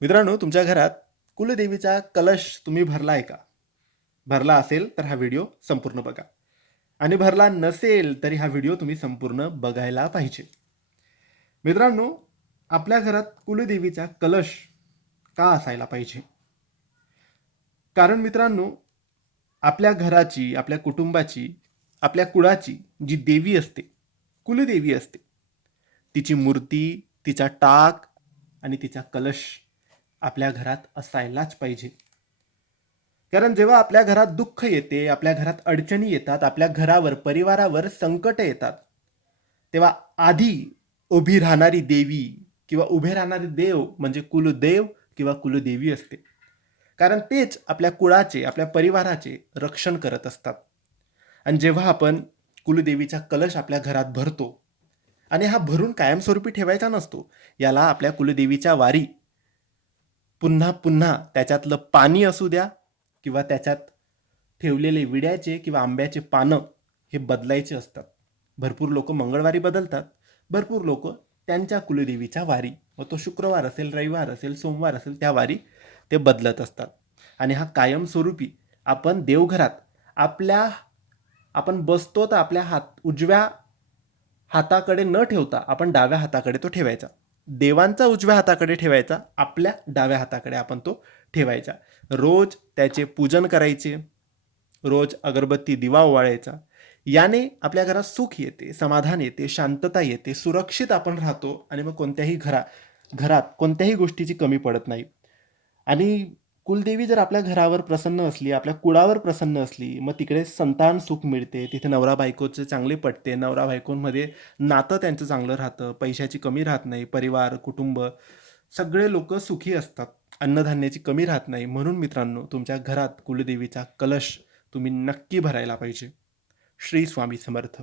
मित्रांनो तुमच्या घरात कुलदेवीचा कलश तुम्ही भरला आहे का? भरला असेल तर हा व्हिडिओ संपूर्ण बघा. आणि भरला नसेल तरी हा व्हिडिओ तुम्ही संपूर्ण बघायला पाहिजे. मित्रांनो आपल्या घरात कुलदेवीचा कलश का असायला पाहिजे? कारण मित्रांनो आपल्या घराची आपल्या कुटुंबाची आपल्या कुळाची जी देवी असते कुलदेवी असते तिची मूर्ती तिचा टाक आणि तिचा कलश आपल्या घरात असायलाच पाहिजे. कारण जेव्हा आपल्या घरात दुःख येते आपल्या घरात अडचणी येतात आपल्या घरावर परिवारावर संकट येतात तेव्हा आधी उभी राहणारी देवी किंवा उभे राहणारे देव म्हणजे कुलदेव किंवा कुलदेवी असते. कारण तेच आपल्या कुळाचे आपल्या परिवाराचे रक्षण करत असतात. आणि जेव्हा आपण कुलदेवीचा कलश आपल्या घरात भरतो आणि हा भरून कायमस्वरूपी ठेवायचा नसतो याला आपल्या कुलदेवीच्या वारी पुन्हा पुन्हा त्याच्यातलं पाणी असू द्या किंवा त्याच्यात ठेवलेले विड्याचे किंवा आंब्याचे पानं हे बदलायचे असतात. भरपूर लोक मंगळवारी बदलतात. भरपूर लोक त्यांच्या कुलदेवीच्या वारी मग तो शुक्रवार असेल रविवार असेल सोमवार असेल त्या वारी ते बदलत असतात. आणि हा कायमस्वरूपी आपण देवघरात आपल्या आपण बसतो तर आपल्या हात उजव्या हाताकडे न ठेवता आपण डाव्या हाताकडे तो ठेवायचा. देवांचा उजव्या हाताकडे ठेवायचा आपल्या डाव्या हाताकडे आपण तो ठेवायचा. रोज त्याचे पूजन करायचे रोज अगरबत्ती दिवा ओवाळायचा. याने आपल्या घरात सुख येते समाधान येते शांतता येते सुरक्षित आपण राहतो आणि मग कोणत्याही घरा घरात कोणत्याही गोष्टीची कमी पडत नाही. आणि कुलदेवी जर आपल्या घरावर प्रसन्न असली आपल्या कुळावर प्रसन्न असली मग तिकडे संतान सुख मिळते. तिथे नवरा बायकोचे चांगले पटते. नवरा बायकोंमध्ये नातं त्यांचं चांगलं राहतं. पैशाची कमी राहत नाही. परिवार कुटुंब सगळे लोक सुखी असतात. अन्नधान्याची कमी राहत नाही. म्हणून मित्रांनो तुमच्या घरात कुलदेवीचा कलश तुम्ही नक्की भरायला पाहिजे. श्री स्वामी समर्थ.